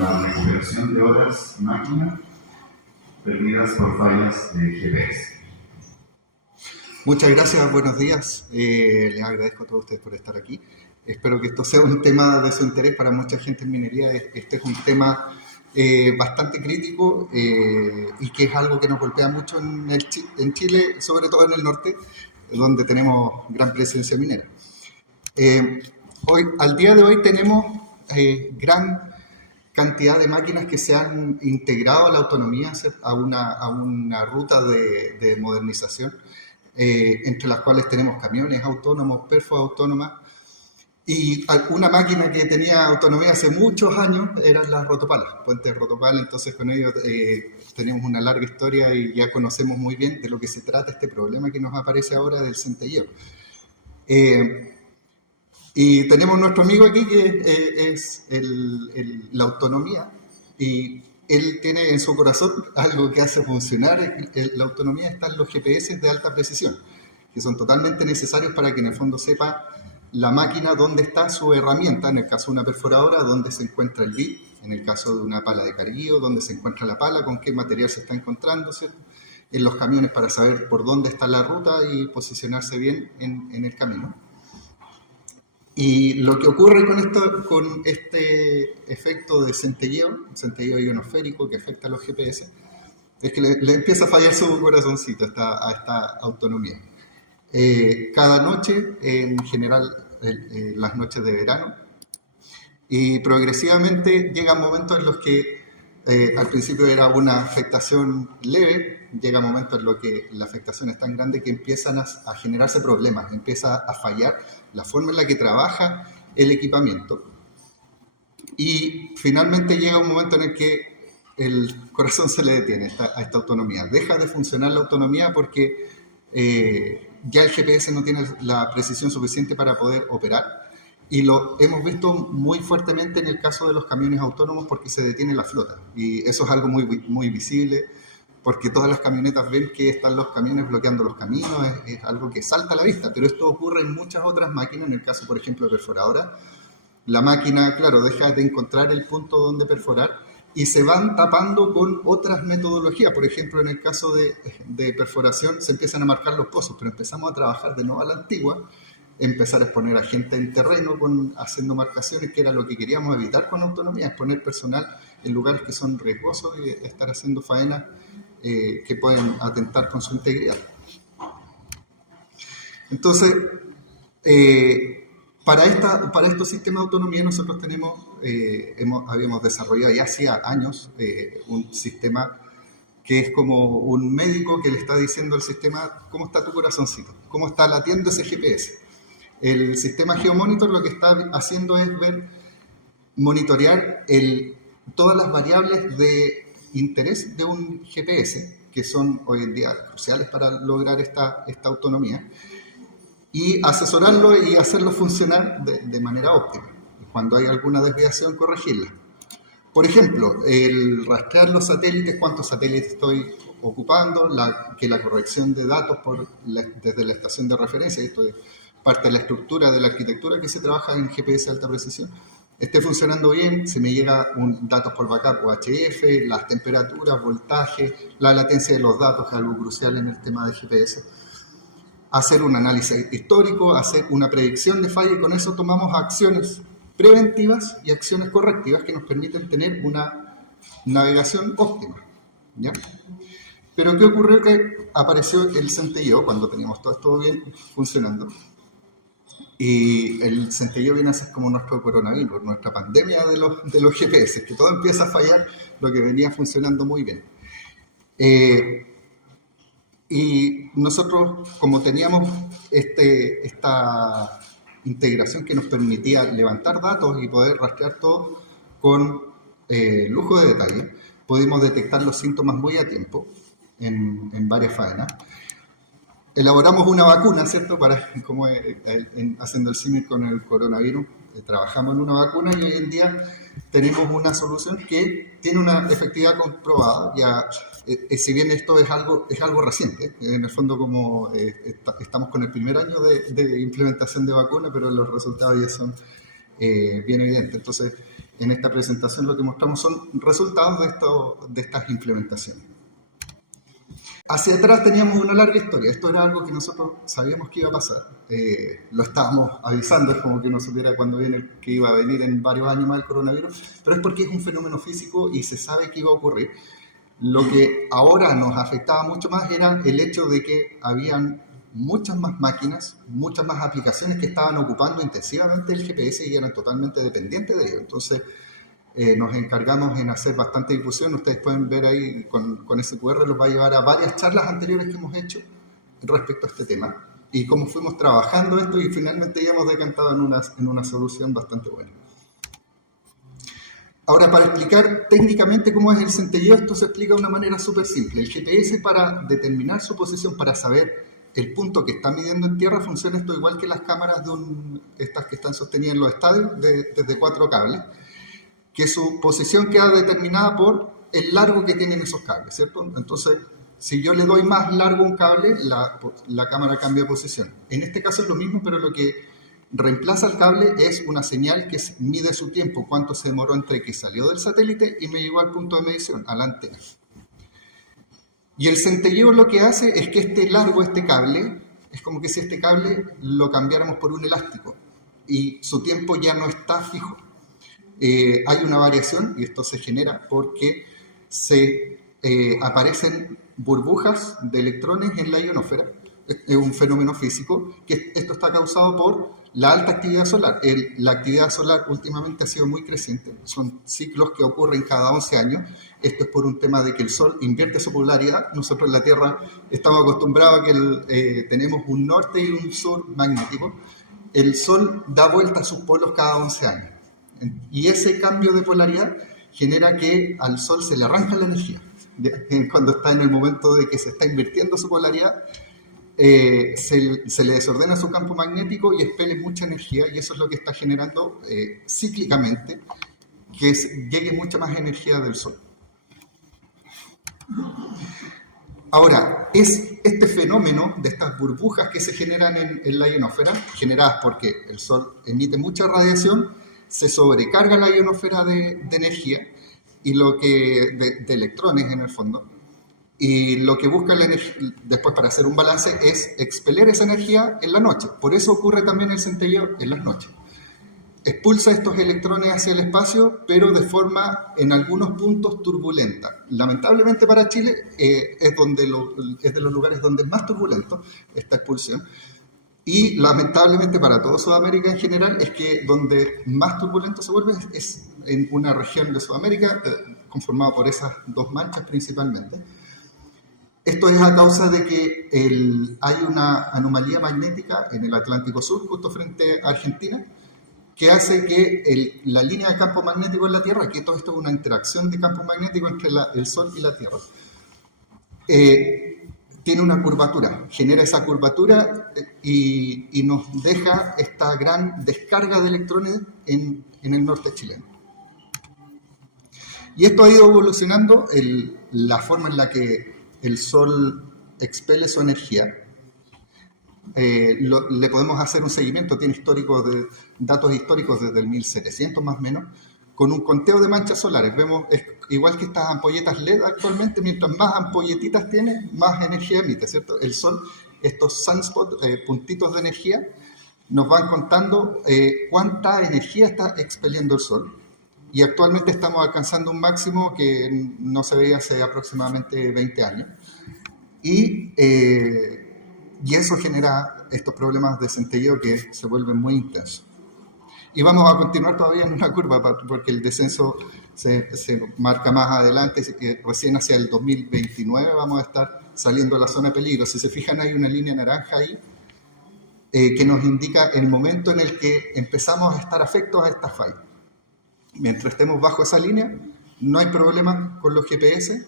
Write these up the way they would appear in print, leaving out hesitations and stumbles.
la recuperación de horas máquina perdidas por fallas de GPS. Muchas gracias, buenos días. Les agradezco a todos ustedes por estar aquí. Espero que esto sea un tema de su interés para mucha gente en minería. Este es un tema bastante crítico y que es algo que nos golpea mucho en Chile, sobre todo en el norte, donde tenemos gran presencia minera. Al día de hoy tenemos gran cantidad de máquinas que se han integrado a la autonomía, a una ruta de modernización, entre las cuales tenemos camiones autónomos, perfos autónomas, y una máquina que tenía autonomía hace muchos años eran las rotopalas, puentes rotopala. Entonces con ellos tenemos una larga historia y ya conocemos muy bien de lo que se trata este problema que nos aparece ahora del centelleo. Y tenemos nuestro amigo aquí que es la autonomía, y él tiene en su corazón algo que hace funcionar. La autonomía está en los GPS de alta precisión, que son totalmente necesarios para que en el fondo sepa la máquina dónde está su herramienta, en el caso de una perforadora, dónde se encuentra el bit, en el caso de una pala de carguillo, dónde se encuentra la pala, con qué material se está encontrando, ¿cierto? En los camiones para saber por dónde está la ruta y posicionarse bien en el camino. Y lo que ocurre con este efecto de centelleo ionosférico que afecta a los GPS, es que le empieza a fallar su corazoncito a esta autonomía. Cada noche, en general las noches de verano, y progresivamente llegan momentos en los que al principio era una afectación leve, llega momentos en los que la afectación es tan grande que empiezan a generarse problemas, empieza a fallar la forma en la que trabaja el equipamiento, y finalmente llega un momento en el que el corazón se le detiene a esta autonomía. Deja de funcionar la autonomía porque ya el GPS no tiene la precisión suficiente para poder operar, y lo hemos visto muy fuertemente en el caso de los camiones autónomos, porque se detiene la flota, y eso es algo muy, muy visible, porque todas las camionetas ven que están los camiones bloqueando los caminos. Es algo que salta a la vista, pero esto ocurre en muchas otras máquinas. En el caso, por ejemplo, de perforadora, la máquina, claro, deja de encontrar el punto donde perforar y se van tapando con otras metodologías. Por ejemplo, en el caso de perforación se empiezan a marcar los pozos, pero empezamos a trabajar de nuevo a la antigua, empezar a exponer a gente en terreno haciendo marcaciones, que era lo que queríamos evitar con autonomía, exponer personal en lugares que son riesgosos y estar haciendo faenas que pueden atentar con su integridad. Entonces, para estos sistemas de autonomía nosotros habíamos desarrollado ya hacía años un sistema que es como un médico que le está diciendo al sistema cómo está tu corazoncito, cómo está latiendo ese GPS. El sistema GeoMonitor lo que está haciendo es monitorear todas las variables de interés de un GPS, que son hoy en día cruciales para lograr esta autonomía, y asesorarlo y hacerlo funcionar de manera óptima. Cuando hay alguna desviación, corregirla. Por ejemplo, el rastrear los satélites, cuántos satélites estoy ocupando, que la corrección de datos desde la estación de referencia, esto es parte de la estructura de la arquitectura que se trabaja en GPS de alta precisión, esté funcionando bien. Se me llega datos por backup UHF, las temperaturas, voltaje, la latencia de los datos, que es algo crucial en el tema de GPS. Hacer un análisis histórico, hacer una predicción de falla, y con eso tomamos acciones preventivas y acciones correctivas que nos permiten tener una navegación óptima, ¿ya? Pero ¿qué ocurrió? Que apareció el centelleo cuando teníamos todo esto bien funcionando. Y el centelleo viene a ser como nuestro coronavirus, nuestra pandemia de los GPS, que todo empieza a fallar lo que venía funcionando muy bien. Y nosotros, como teníamos esta integración que nos permitía levantar datos y poder rastrear todo con lujo de detalle, pudimos detectar los síntomas muy a tiempo en varias faenas. Elaboramos una vacuna, ¿cierto? Haciendo el símil con el coronavirus, trabajamos en una vacuna, y hoy en día tenemos una solución que tiene una efectividad comprobada. Si bien esto es algo reciente, en el fondo estamos con el primer año de implementación de vacuna, pero los resultados ya son bien evidentes. Entonces, en esta presentación lo que mostramos son resultados de estas implementaciones. Hacia atrás teníamos una larga historia. Esto era algo que nosotros sabíamos que iba a pasar. Lo estábamos avisando, es como que no supiera cuándo viene, que iba a venir en varios años más el coronavirus, pero es porque es un fenómeno físico y se sabe que iba a ocurrir. Lo que ahora nos afectaba mucho más era el hecho de que habían muchas más máquinas, muchas más aplicaciones que estaban ocupando intensivamente el GPS y eran totalmente dependientes de ello. Entonces, nos encargamos en hacer bastante difusión. Ustedes pueden ver ahí con ese QR, los va a llevar a varias charlas anteriores que hemos hecho respecto a este tema y cómo fuimos trabajando esto y finalmente ya hemos decantado en una solución bastante buena. Ahora, para explicar técnicamente cómo es el centelleo, esto se explica de una manera súper simple. El GPS, para determinar su posición, para saber el punto que está midiendo en tierra, funciona esto igual que las cámaras estas que están sostenidas en los estadios desde 4 cables, que su posición queda determinada por el largo que tienen esos cables, ¿cierto? Entonces, si yo le doy más largo un cable, la cámara cambia de posición. En este caso es lo mismo, pero lo que reemplaza el cable es una señal que mide su tiempo, cuánto se demoró entre que salió del satélite y me llegó al punto de medición, a la antena. Y el centelleo lo que hace es que este cable, es como que si este cable lo cambiáramos por un elástico y su tiempo ya no está fijo. Hay una variación y esto se genera porque aparecen burbujas de electrones en la ionosfera. Es un fenómeno físico que esto está causado por la alta actividad solar. La actividad solar últimamente ha sido muy creciente, son ciclos que ocurren cada 11 años. Esto es por un tema de que el Sol invierte su polaridad. Nosotros en la Tierra estamos acostumbrados a que tenemos un norte y un sur magnético. El Sol da vuelta a sus polos cada 11 años. Y ese cambio de polaridad genera que al Sol se le arranca la energía. Cuando está en el momento de que se está invirtiendo su polaridad, se le desordena su campo magnético y expele mucha energía, y eso es lo que está generando cíclicamente que llegue mucha más energía del Sol. Ahora, es este fenómeno de estas burbujas que se generan en la ionosfera, generadas porque el Sol emite mucha radiación, se sobrecarga la ionosfera de energía, y de electrones en el fondo, y lo que busca la energía, después para hacer un balance, es expeler esa energía en la noche. Por eso ocurre también el centelleo en las noches. Expulsa estos electrones hacia el espacio, pero de forma, en algunos puntos, turbulenta. Lamentablemente para Chile es de los lugares donde es más turbulento esta expulsión. Y lamentablemente para toda Sudamérica en general es que donde más turbulento se vuelve es en una región de Sudamérica conformada por esas 2 manchas principalmente. Esto es a causa de que hay una anomalía magnética en el Atlántico Sur, justo frente a Argentina, que hace que la línea de campo magnético en la Tierra, que todo esto es una interacción de campo magnético entre el Sol y la Tierra, tiene una curvatura, genera esa curvatura y nos deja esta gran descarga de electrones en el norte chileno. Y esto ha ido evolucionando la forma en la que el Sol expele su energía. Le podemos hacer un seguimiento, tiene datos históricos desde el 1700 más o menos, con un conteo de manchas solares. Vemos, igual que estas ampolletas LED actualmente, mientras más ampolletitas tiene, más energía emite, ¿cierto? El Sol, estos sunspots, puntitos de energía, nos van contando cuánta energía está expeliendo el Sol. Y actualmente estamos alcanzando un máximo que no se veía hace aproximadamente 20 años. Y eso genera estos problemas de centelleo que se vuelven muy intensos. Y vamos a continuar todavía en una curva porque el descenso se marca más adelante. Recién hacia el 2029 vamos a estar saliendo a la zona de peligro. Si se fijan, hay una línea naranja ahí que nos indica el momento en el que empezamos a estar afectos a esta falla. Mientras estemos bajo esa línea, no hay problema con los GPS.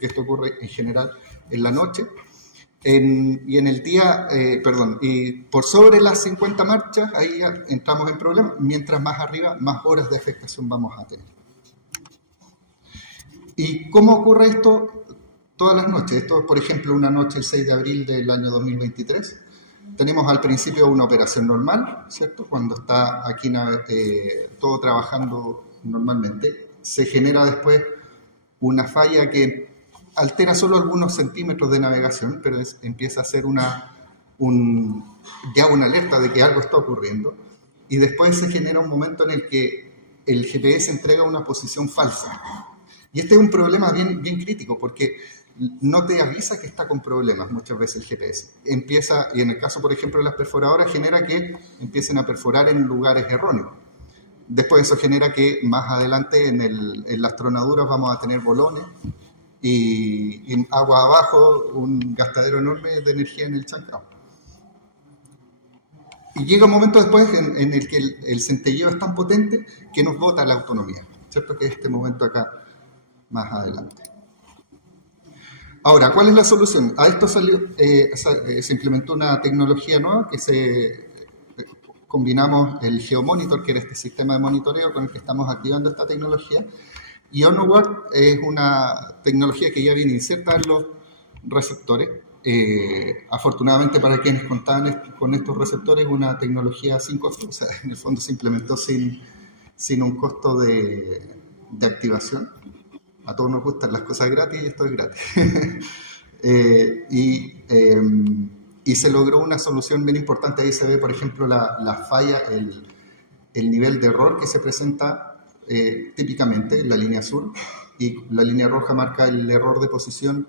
Esto ocurre en general en la noche. Y en el día, y por sobre las 50 marchas, ahí ya entramos en problemas. Mientras más arriba, más horas de afectación vamos a tener. ¿Y cómo ocurre esto todas las noches? Esto, por ejemplo, una noche el 6 de abril del año 2023. Tenemos al principio una operación normal, ¿cierto? Cuando está aquí todo trabajando normalmente, se genera después una falla que altera solo algunos centímetros de navegación, pero empieza a ser ya una alerta de que algo está ocurriendo, y después se genera un momento en el que el GPS entrega una posición falsa. Y este es un problema bien crítico, porque no te avisa que está con problemas muchas veces el GPS. Empieza, y en el caso, por ejemplo, de las perforadoras, genera que empiecen a perforar en lugares erróneos. Después eso genera que más adelante en las tronaduras vamos a tener bolones y en agua abajo un gastadero enorme de energía en el chancao. Y llega un momento después en el que el centelleo es tan potente que nos bota la autonomía, ¿cierto? Que es este momento acá más adelante. Ahora, ¿cuál es la solución? A esto se implementó una tecnología nueva que combinamos el GeoMonitor, que era este sistema de monitoreo con el que estamos activando esta tecnología, y ONOWARD es una tecnología que ya viene inserta en los receptores. Afortunadamente para quienes contaban con estos receptores, una tecnología sin costo, o sea, en el fondo se implementó sin un costo de activación. A todos nos gustan las cosas gratis y esto es gratis. Y se logró una solución bien importante. Ahí se ve, por ejemplo, la falla, el nivel de error que se presenta típicamente en la línea azul, y la línea roja marca el error de posición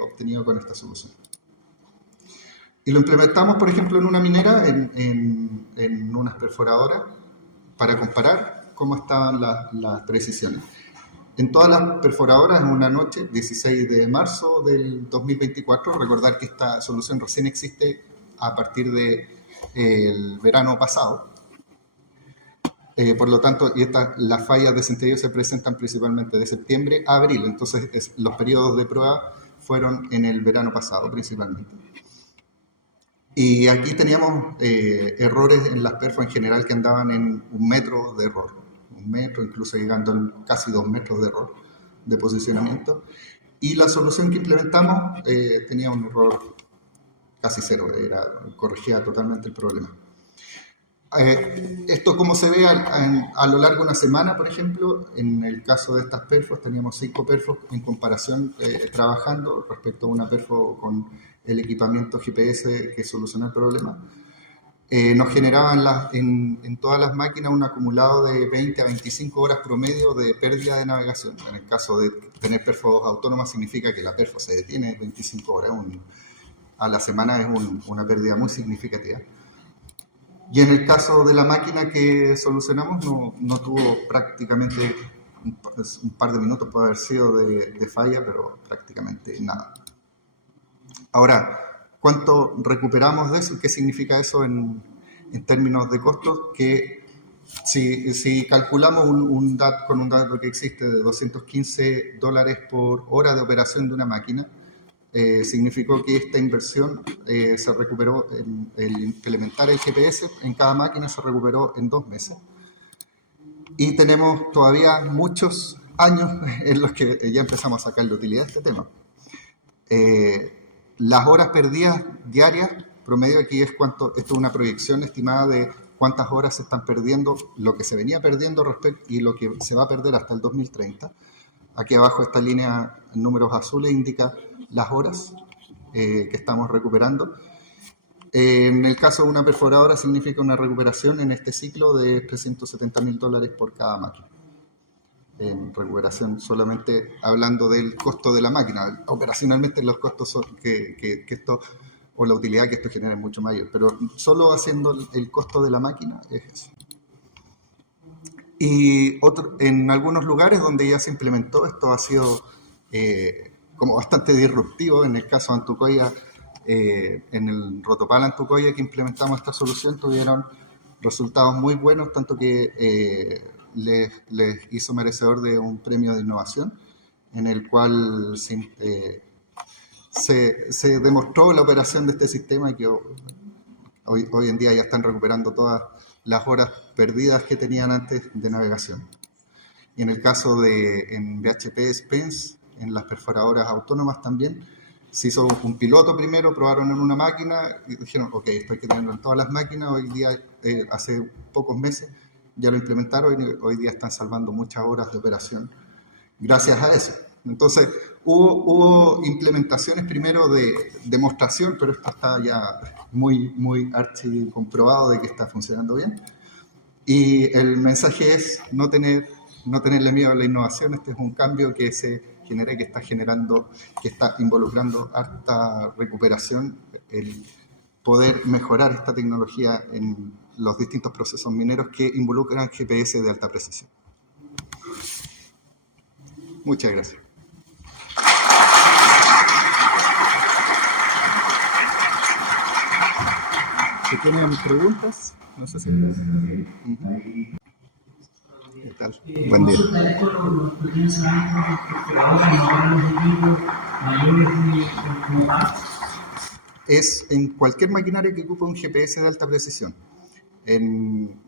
obtenido con esta solución. Y lo implementamos, por ejemplo, en una minera, en unas perforadoras, para comparar cómo estaban las precisiones. En todas las perforadoras, en una noche, 16 de marzo del 2024, recordar que esta solución recién existe a partir del verano pasado. Por lo tanto, las fallas de centelleo se presentan principalmente de septiembre a abril, entonces los periodos de prueba fueron en el verano pasado principalmente. Y aquí teníamos errores en las perfos en general que andaban en 1 metro de error, 1 metro, incluso llegando a casi 2 metros de error de posicionamiento. Y la solución que implementamos tenía un error casi cero, corregía totalmente el problema. Esto como se ve a lo largo de una semana, por ejemplo, en el caso de estas perfos teníamos 5 perfos en comparación trabajando respecto a una perfo con el equipamiento GPS que solucionó el problema. Nos generaban en todas las máquinas un acumulado de 20 a 25 horas promedio de pérdida de navegación. En el caso de tener perfos autónomas significa que la perfo se detiene 25 horas. A la semana es una pérdida muy significativa. Y en el caso de la máquina que solucionamos no tuvo prácticamente un par de minutos, puede haber sido de falla, pero prácticamente nada. Ahora, ¿cuánto recuperamos de eso? ¿Qué significa eso en términos de costos? Que si calculamos con un dato que existe de $215 por hora de operación de una máquina, significó que esta inversión se recuperó, el implementar el GPS en cada máquina se recuperó en 2 meses. Y tenemos todavía muchos años en los que ya empezamos a sacarle utilidad a este tema. Las horas perdidas diarias, promedio aquí es esto es una proyección estimada de cuántas horas se están perdiendo, lo que se venía perdiendo y lo que se va a perder hasta el 2030. Aquí abajo esta línea en números azules indica las horas que estamos recuperando. En el caso de una perforadora significa una recuperación en este ciclo de $370.000 por cada máquina. En recuperación, solamente hablando del costo de la máquina. Operacionalmente los costos son que esto, o la utilidad que esto genera es mucho mayor, pero solo haciendo el costo de la máquina es eso. Y en algunos lugares donde ya se implementó, esto ha sido como bastante disruptivo. En el caso de Antucoya, en el Rotopala Antucoya que implementamos esta solución, tuvieron resultados muy buenos, tanto que les hizo merecedor de un premio de innovación, en el cual se demostró la operación de este sistema y que hoy en día ya están recuperando todas las horas perdidas que tenían antes de navegación. Y en el caso en BHP Spence, en las perforadoras autónomas también, se hizo un piloto primero, probaron en una máquina y dijeron, ok, esto hay que tenerlo en todas las máquinas. Hoy día, hace pocos meses, ya lo implementaron y hoy día están salvando muchas horas de operación gracias a eso. Entonces, hubo implementaciones primero de demostración, pero esto está ya muy archi comprobado de que está funcionando bien. Y el mensaje es no tenerle miedo a la innovación. Este es un cambio que se genera, que está involucrando harta recuperación, el poder mejorar esta tecnología en los distintos procesos mineros que involucran GPS de alta precisión. Muchas gracias. Si tienen preguntas, no sé si... ¿Qué tal? Buen día. Es en cualquier maquinaria que ocupe un GPS de alta precisión. En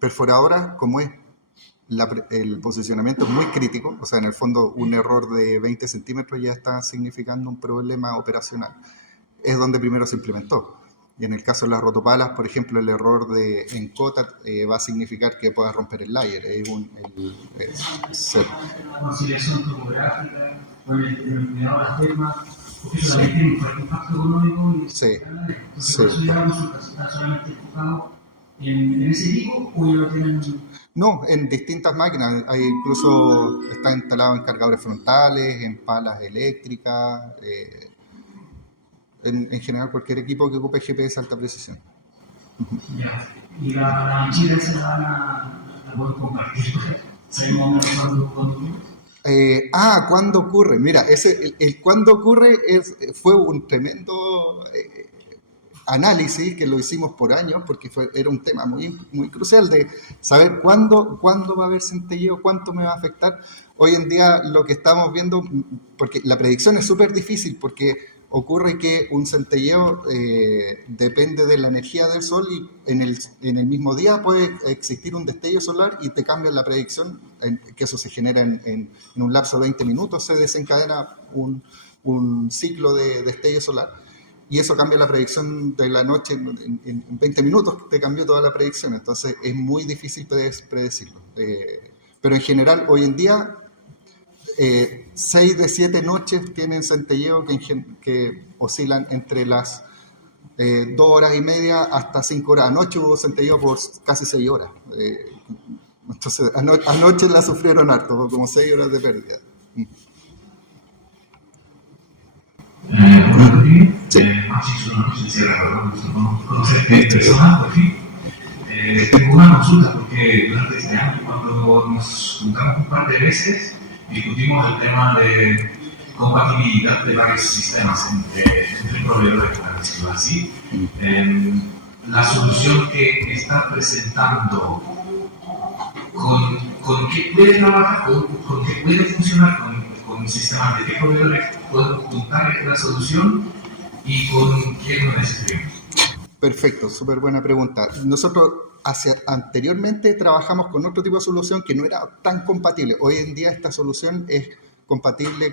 perforadoras, como es el posicionamiento es muy crítico, o sea, en el fondo un error de 20 centímetros ya está significando un problema operacional. Es donde primero se implementó. Y en el caso de las rotopalas, por ejemplo, el error en cota va a significar que puedas romper el layer. La conciliación topográfica, o el determinado de las temas, porque eso también tiene un fuerte impacto económico. Y sí. Entonces, por eso ya la consulta está solamente enfocado en ese tipo, o ya lo tienen... No, en distintas máquinas. Incluso está instalado en cargadores frontales, en palas eléctricas, en general cualquier equipo que ocupe GPS de alta precisión. Ya. Y la manchita esa la van a poder compartir. ¿Sabemos cuándo ocurre? ¿Cuándo ocurre? Mira, el cuándo ocurre fue un tremendo análisis que lo hicimos por años, porque era un tema muy crucial de saber cuándo va a haber centelleo, cuánto me va a afectar. Hoy en día lo que estamos viendo, porque la predicción es súper difícil, porque ocurre que un centelleo depende de la energía del sol y en el mismo día puede existir un destello solar y te cambia la predicción, que eso se genera en un lapso de 20 minutos, se desencadena un ciclo de destello solar. Y eso cambia la predicción de la noche, en 20 minutos te cambió toda la predicción, entonces es muy difícil predecirlo. Pero en general, hoy en día, 6 de 7 noches tienen centelleo que oscilan entre las 2 horas y media hasta 5 horas. Anoche hubo centelleo por casi 6 horas. Entonces, anoche la sufrieron harto, como 6 horas de pérdida. Sí. Tengo una consulta porque durante este año, cuando nos juntamos un par de veces, discutimos el tema de compatibilidad de varios sistemas entre proveedores, para decirlo así. La solución que está presentando, ¿con qué puede trabajar, con qué puede funcionar con sistemas de qué proveedores pueden juntar la solución y con quién lo necesitamos? Perfecto, súper buena pregunta. Nosotros anteriormente trabajamos con otro tipo de solución que no era tan compatible. Hoy en día esta solución es compatible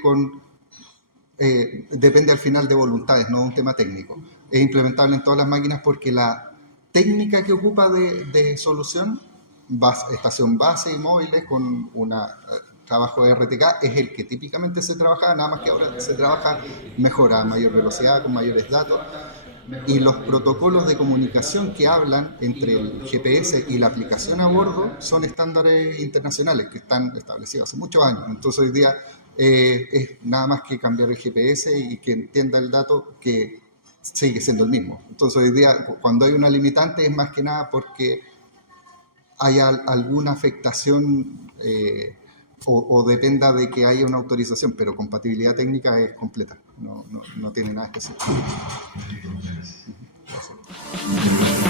depende al final de voluntades, no de un tema técnico. Es implementable en todas las máquinas porque la técnica que ocupa de solución, estación base y móviles con trabajo de RTK, es el que típicamente se trabaja, nada más que ahora se trabaja mejor, a mayor velocidad, con mayores datos. Y los protocolos de comunicación que hablan entre el GPS y la aplicación a bordo son estándares internacionales que están establecidos hace muchos años. Entonces hoy día es nada más que cambiar el GPS y que entienda el dato que sigue siendo el mismo. Entonces hoy día cuando hay una limitante es más que nada porque hay alguna afectación o dependa de que haya una autorización, pero compatibilidad técnica es completa, no tiene nada especial. Gracias.